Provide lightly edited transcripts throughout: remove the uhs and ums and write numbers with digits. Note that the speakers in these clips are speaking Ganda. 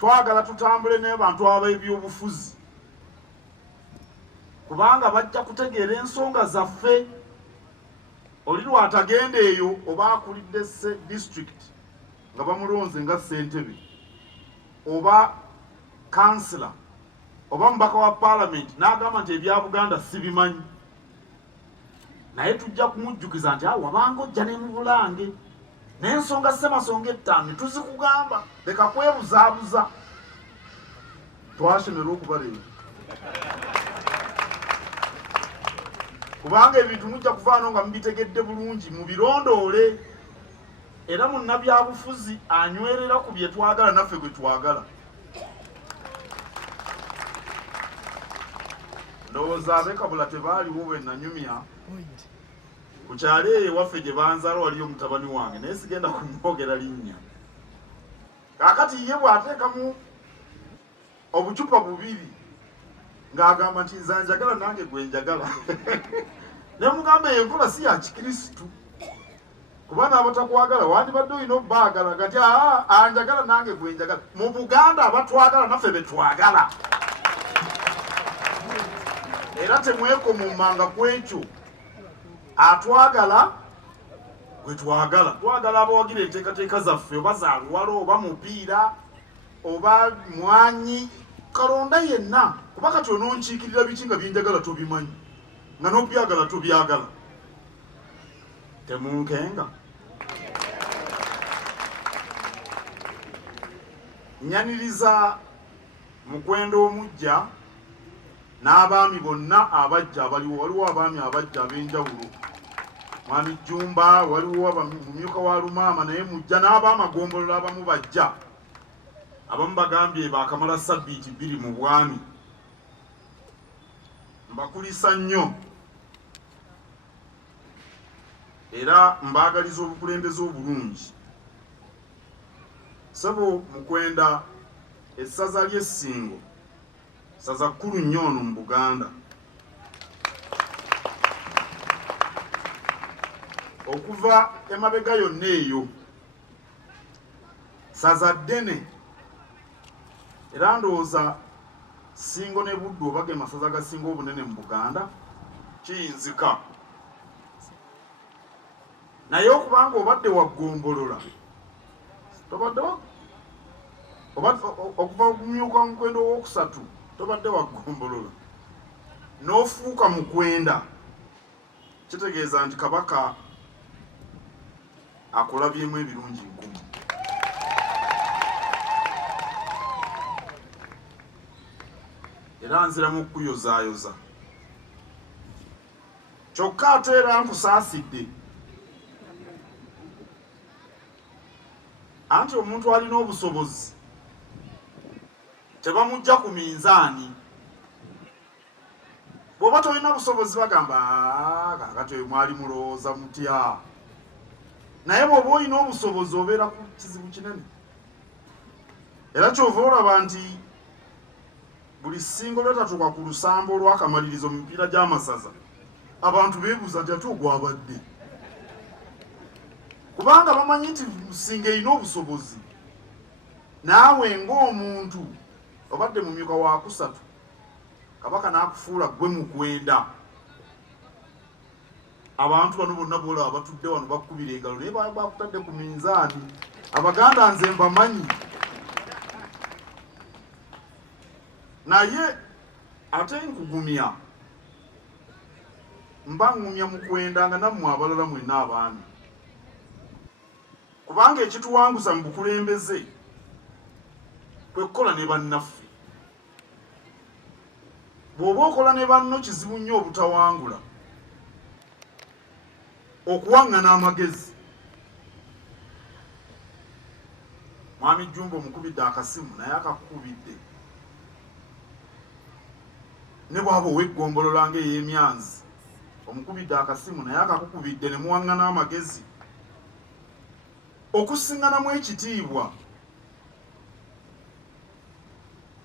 twagala tutambule n'abantu ab'ebyobufuzi kubanga bajja kutegeera ensonga zaffe. Oli lwatagenda eyo oba akulidde district nga bamulonze nga ssentebe oba kansila oba mubaka wa parliament n'agamba nti ebya Buganda sibimanyi, naye tujja kumujjukiza nti wabanga ojja ne mu Bulange n'ensonga Ssemasonga ettaano tuzikugamba, leka kwebuzaabuza. Twashemerwa okubaleeta kubanga ebintu mujja kuvaano nga mubitegedde bulungi, mubirondoole. Era munnabyabufuzi anywerera ku bye twagala naffe gwe twagala. Ndowooza ab'ekabula tebaaliwo bwe nanyumya ku kyalo eyo ewaffe gye banzaala waliyo mutabani wange, naye sigenda kumwogera linnya. Kaakati ye bw'ateekamu obucupa bubiri ng'agamba nti nze njagala nange gwe njagala ne mugamba eyo enkola si ya Kikristu, kuba n'abatakwagala wandibadde olina obbaagala gati anjagala nange gwe njagala. Mu Buganda abatwagala naffe be twagala, era temwekomomanga ku ekyo. Atwagala gwe twagala. Twagala abawagira enteekateeka zaffe, oba za luwalo oba mupiira oba mwanyi, kalonda yenna. Kuba kati ononkiikirira biki nga byenjagala tobimanyi, nga n'obyagala tobyagala. Temunkenga. Nyaniriza Mukwenda omujja n'abaami bonna abajja abaliwo. Waliwo abaami abajja ab'enjawulo, Mwami Jjumba, waliwo mumyuka wa Lumaama, naye mujja n'ab'Amagombolola abamu bajja. Abamu bagambye baakamala ssabbiiti 2 mu bwami. Mbakulisa nnyo era mbaagaliza obukulembeze obulungi. Ssebo Mukwenda, essaza ly'e Ssingo ssaza kkulu nnyo ono mu Buganda. Okuva emabega yonna eyo ssaza ddene, era ndowooza Ssingo ne Buddu oba ge masaza gasinga obunene mu Buganda, kiyinzika. Naye okubanga obadde wagombolola, tobadde okuva kumyuka Mukwenda owookusatu tobadde wagombolola n'ofuuka Mukwenda, kitegeeza nti Kabaka akulabyemu ebirungi 10. Era nziramu okukuyozaayoza, kyokka ate era nkusaasidde anti omuntu alina obusobozi tebamujja ku minzaani. Bw'oba tolina busobozi bagamba kakati oyo mwali mulowooza mutya, naye bw'oba olina obusobozi obeera ku kizibu kinene. Era kyova olaba nti buli Ssingo lwetatuuka ku lusambo olw'akamalirizo mu mipiira gy'amasaza, abantu beebuuza nti ate ogwabadde, kubanga bamanyi nti Ssingo erina obusobozi. Naawe ng'omuntu obadde mu myuka wa 3, Kabaka n'akufuula gwe Mukwenda. Abantu bano bonna boolaba batudde wano bakkubira engalo, naye bakutadde ku minzaani. Abaganda nze mbamanyi. Naye ate nkugumya, mba ngumya Mukwenda nga nammwe abalala mwenna abaami, kubanga ekituwanguza mu bukulembeze kwe kukola ne bannaffe. Bw'oba okola ne banno kizibu nnyo obutawangula, okuwaŋŋana amagezi. Mwami Jjumba omukubidde akasimu naye akakukubidde, ne bw'aba ow'eggombolola ng'ey'emyanzi omukubidde akasimu naye akakukubidde, ne muwaŋŋana amagezi. Okusiŋŋanamu ekitiibwa,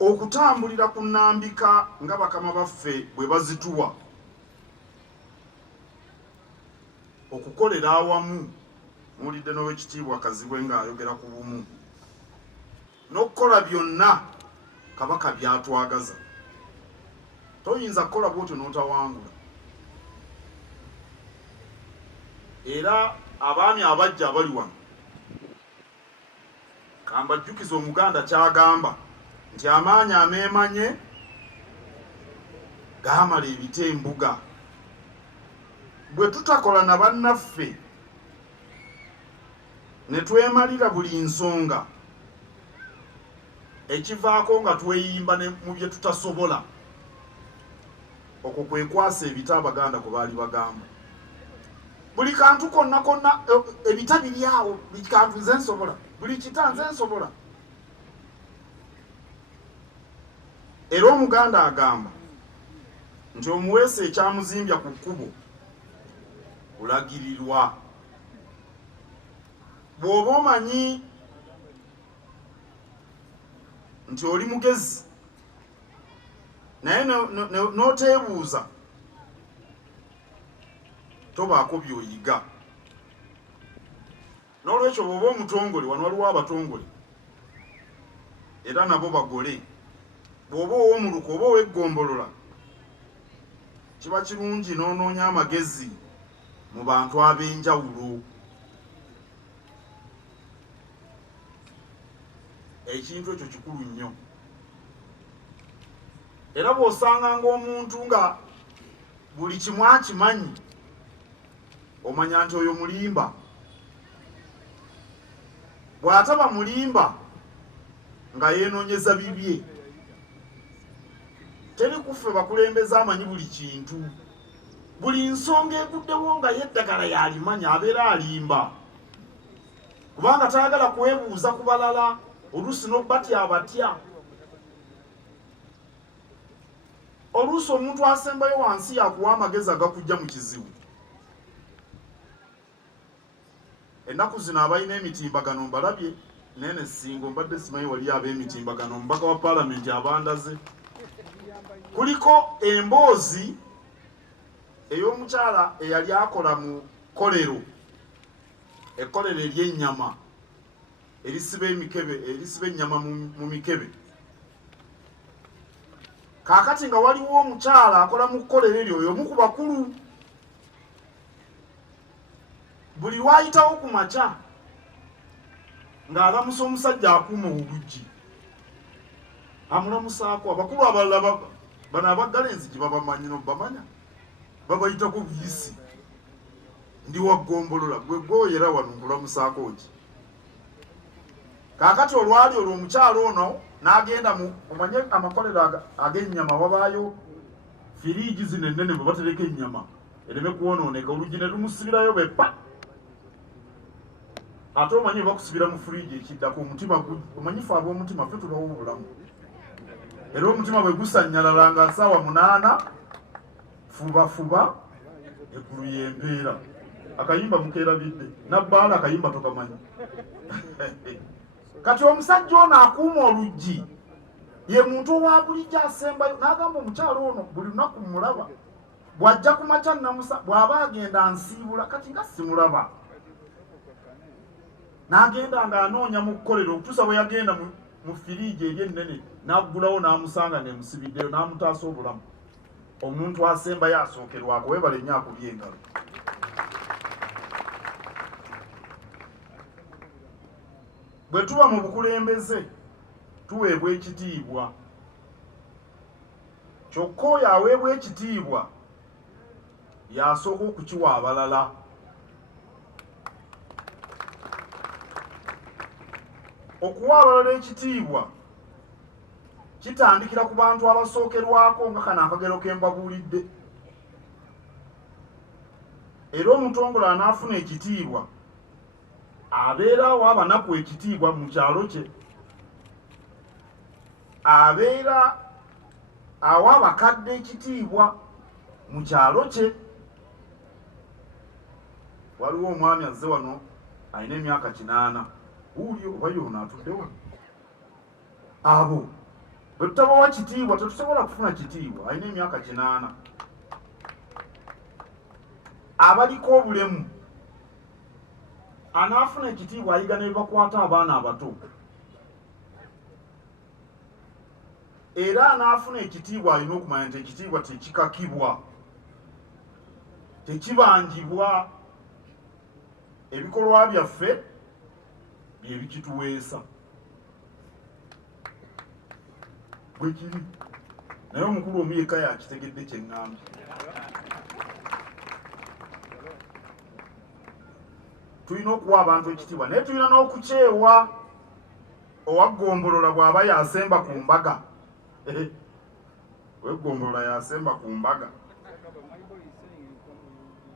okutambulira ku nnambika nga bakama baffe bwe bazituwa, okukolera awamu. Muwulidde n'Oweekitiibwa Kazibwe ng'ayogera ku bumu, n'okukola kukola byonna kabaka byatwagaza. Toyinza kukola bwotyo n'otawangula. Era abaami abajja abali wano kambajjukiza Omuganda kyagamba nti amaanyi ameemanye gaamala ebita embuga. Bwe tutakola na bannaffe ne twemalira buli nsonga ekivaako nga tweyimba mu bye tutasobola, okwo kwekwasa ebita Abaganda kwe baali bagamba. Buli kantu konna konna ebita biri awo, buli kantu nze nsobola, buli kita nze nsobola. Era Omuganda agamba nti omuweesa ekyamuzimbya ku kkubo olagirirwa. Bw'oba omanyi nti oli mugezi naye n'oteebuuza, tobaako by'oyiga. N'olwekyo bw'oba omutongole, wano waliwo abatongole era nabo bagole. Bw'oba ow'omuluka oba ow'eggombolola, kiba kirungi n'onoonya amagezi mu bantu ab'enjawulo. Ekintu ekyo kikulu nnyo. Era bw'osanga ng'omuntu nga buli kimu akimanyi, omanya nti oyo mulimba. Bw'ataba mulimba nga yeenoonyeza bibye, teri kuffe bakulembeze amanyi buli kintu. Buli nsonga eguddewo nga yeddagala yalimanya abeera alimba, kubanga tayagala kwebuuza ku balala, oluusi n'obbatya abatya. Oluusi omuntu asembayo wansi yakuwa amagezi agakujja mu kizibu. Ennaku zino abalina emitimbagano mbalabye, nene Ssingo mbadde simanyi wali ab'emitimbagano, omubaka wa Paalamenti abandaze. Kuliko emboozi ey'omukyala eyali akola mu kolero, ekkolero ery'ennyama erisiba ennyama mu mikebe. Kaakati nga waliwo omukyala akola mu kkolero eryo, omu ku bakulu. Buli lwayitawo ku makya ng'alamusa omusajja akuuma oluggi, amulamusaako. Abakulu abalala bano abaggala enzigi babamanyi n'obamanya, babayitako buyisi. Ndi waggombolola, gwe gwoyera wano nkulamusaako ki? Kaakati olwali olwo omukyala ono n'agenda omanye amakolero ag'ennyama, wabaayo firiigi zino ennene bwe batereka ennyama ereme kwonooneka, oluggi ne lumusibirayo beppa. Ate omanyi bakusibira mu firiigi ekiddako, omutima omanyifu ab'omutima ffe tubawo obulamu. Era omutima bwe gusannyalala nga ssaawa 8 fuba eggulu y'empeera. Akayimba mukeerabidde, nabbaala akayimba tokamanyi. Kati omusajja ono akuuma oluggi ye muntu owa bulijjo asembayo, n'agamba omukyala ono buli lunaku mulaba, bw'ajja ku makya namusa, bw'aba agenda nsiibula, kati nga simulaba. N'agenda ng'anoonya mu kkolero okutuusa bwe yagenda mu firiigi ery'ennene, n'aggulawo n'amusanga ng'emusibiddeyo, n'amutaasa obulamu. Omuntu asembayo asookerwako, weebale nnyo akubye engalo. Bwe tuba mu bukulembeze tuweebwa ekitiibwa, kyokka oyo aweebwa ekitiibwa y'asooka okukiwa abalala. Okuwa abalala ekitiibwa kitandikira ku bantu abasookerwako, nga kano akagero ke mbabuulidde. Era omutongole anaafuna ekitiibwa abeera awa abanaku ekitiibwa mu kyalo kye, abeera awa abakadde ekitiibwa mu kyalo kye. Waliwo omwami azze wano alina emyaka 8, uulyo oba yoona atudde wano. Abo bwe tutabawa kitiibwa tetusobola kufuna kitiibwa. Alina emyaka 8. Abaliko obulemu anaafuna ekitiibwa ayiga ne bakwata abaana abato. era anaafuna ekitiibwa alina okumanya nti ekitiibwa tekikakibwa, tekibangibwa. Ebikolwa byaffe bye bikituweesa bwe kiri, naye omukulu omu yekka yakitegedde kye ŋŋambye. Tulina okuwa abantu ekitiibwa, naye tulina n'okukyewa. Owaggombolola bw'aba yasemba ku mbaga, oweggombolola yasemba ku mbaga,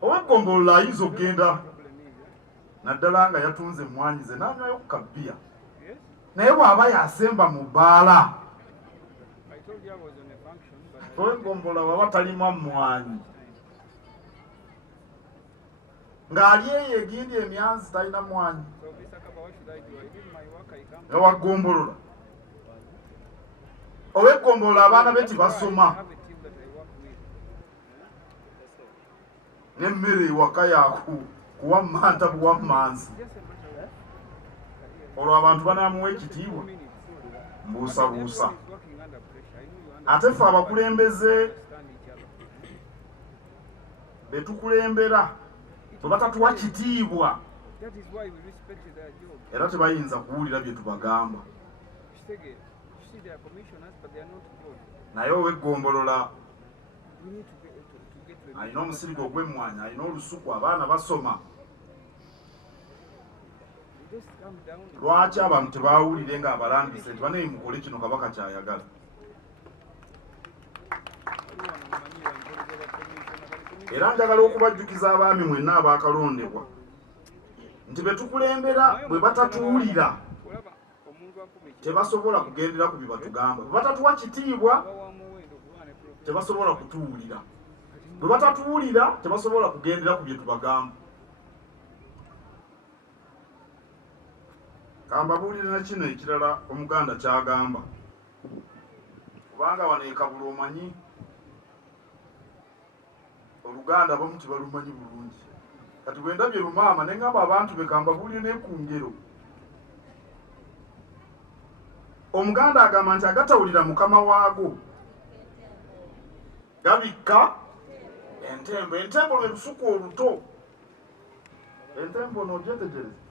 oweggombolola ayinza okugenda naddala nga yatunze emmwanyi ze n'anywayo ku kabbiya, naye bw'aba yasemba mu bbaala, oweggombolola bw'aba talima mmwanyi ng'ali eyo egindi emyanzi talina mmwanyi, nga waggombolola. Oweggombolola abaana be tibasoma, n'emmere ewaka yakuwammanta buwammanzi. Olwo abantu banaamuwa ekitiibwa mbuusabuusa. Ate ffe abakulembeze be tukulembera bwe batatuwa kitiibwa era tebayinza kuwulira bye tubagamba. Naye oweggombolola alina omusirigo ogw'emmwanyi, alina olusuku, abaana basoma. Lwaki abantu tebaawulire nga abalambise nti banaye mukole kino kabaka kyayagala? Era njagala okubajjukiza abaami mwenna abaakalondebwa nti be tukulembera bwe batatuwulira tebasobola kugendera ku bye batugamba. Bwe batatuwa kitiibwa tebasobola kutuwulira, bwe batatuwulira tebasobola kugendera ku bye tubagamba. Kambabuulire na kino ekirala Omuganda kyagamba, kubanga wano ekabula omanyi Oluganda abamu tebalumanyi bulungi. Kati bwe ndabye Lumaama ne ngamba abantu be kambabuulire ne ku ngero. Omuganda agamba nti agatawulira mukama waago gabikka entembo. Entembo lwe lusuku oluto. Entembo n'ogyetegereza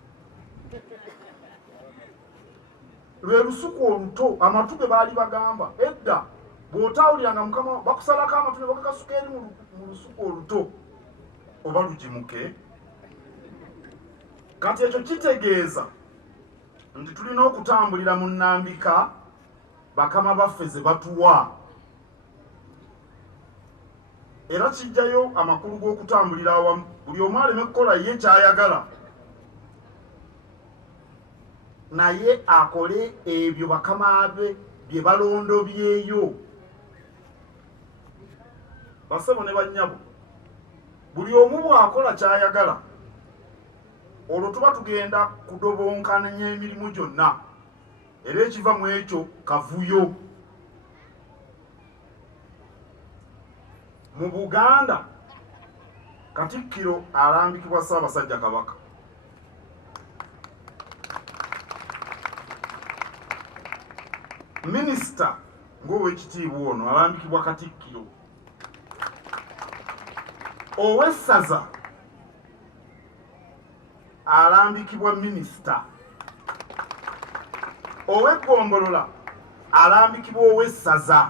lwe lusuku oluto. Amatu ge baali bagamba edda bw'otawuliranga mukama bakusalako amatu ne bakakasuka eri mu lusuku oluto oba lugimuke. Kati ekyo kitegeeza nti tulina okutambulira mu nnambika bakama baffe ze batuwa, era kijjayo amakulu g'okutambulira awamu. Buli omu aleme kukola ye kyayagala, naye akole ebyo bakama be bye balondobyeyo. Basebo ne bannyabo, buli omu bw'akola kyayagala, olwo tuba tugenda kudobonkanya emirimu gyonna, era ekiva mu ekyo kavuyo. Mu Buganda Katikkiro alambikibwa Ssaabasajja Kabaka. Minisita ng'owekitiibwa ono alambikibwa Katikkiro. Owessaza alambikibwa minisita. Oweggombolola alambikibwa owessaza.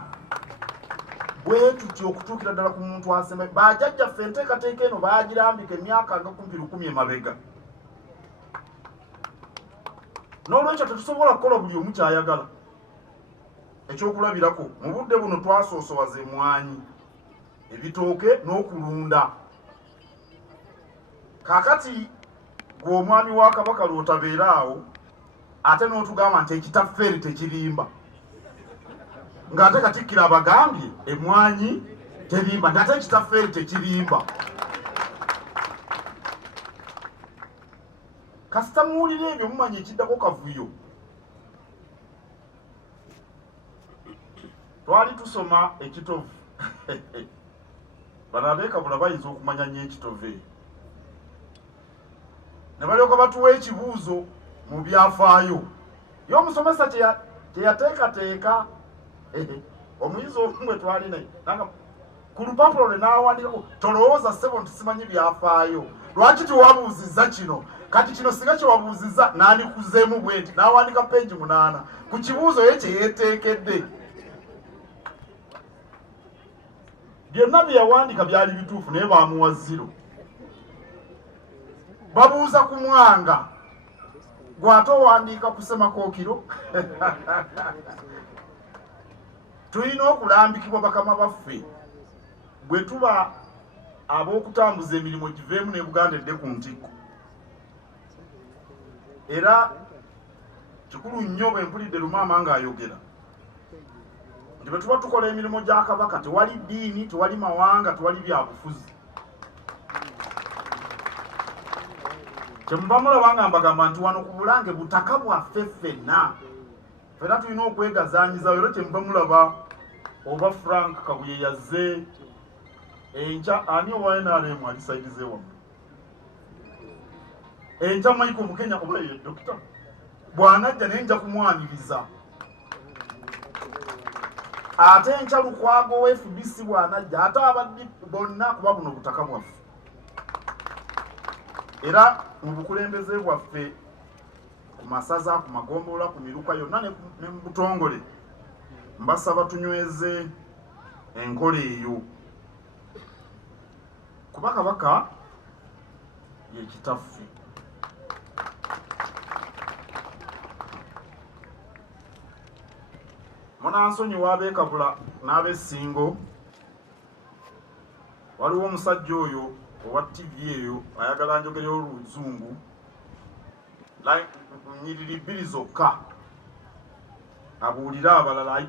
Bwe tutyo okutuukira ddala ku muntu asemba. Bajjajjaffe enteekateeka eno baagirambika emyaka nga 10 emabega. N'olwekyo tetusobola kukola buli omu kyayagala. Ekyokulabirako mu budde buno twasoosowaza emmwanyi, ebitooke n'okulunda. Kaakati gwe omwami wa Kabaka lw'otabeera awo ate n'otugamba nti ekitaffeere tekirimba, ng'ate Katikkiro abagambye emmwanyi terimba, ng'ate ekitaffeere tekirimba. Kasita muwulira ebyo mumanya ekiddako kavuyo. Twali tusoma ekitovu bano abeekabula bayinza okumanya nnyo ekitovu eyo, ne balyoka batuwa ekibuuzo mu byafaayo. Ye omusomesa kye yateekateeka omuyizi omwe twali naye nanga ku lupapula lwe n'awandika tolowooza ssebo nti simanyi byafaayo lwaki tiwabuuzizza kino kati kino singa kyewabuuzizza n'andikuzeemu bwe nti n'awandika peegi 8 ku kibuuzo ye kye yeeteekedde. Byonna bye yawandiika byali bituufu naye baamuwa 0. Babuuza ku Mwanga gw'ate owandiika ku Ssemakookiro. Tulina okulambikibwa bakama baffe bwe tuba ab'okutambuza emirimu giveemu ne Buganda edde ku ntikko. Era kikulu nnyo bwe mpulidde Lumaama ng'ayogera nti bwe tuba tukola emirimu gya Kabaka tewali ddiini, tewali mawanga, tewali byabufuzi. Kyemuva mulaba nga mbagamba nti wano ku Bulange butaka bwaffe ffenna. Ffenna tulina okwegazaanyizayo. Era kyemuva mulaba oba Frank Kabuye yazze enkya ani owa NRM ali sayidize wamu enkya Michael Mukenya oba ye dokita bw'anajja naye nja kumwaniriza. Ate enkya Lukwago wa FBC bw'anajja ate abaddi bonna kuba buno butaka bwaffe. Era mu bukulembeze bwaffe ku masaza, ku magombolola, ku miruka yonna ne mu butongole mbasaba tunyweze enkola eyo kuba Kabaka ye kitaffe. Munansonyiwa ab'Ekabula n'ab'Essingo, waliwo omusajja oyo owa TV eyo ayagala njogereyo Oluzungu nnyiriri 2 zokka abuulire abalala.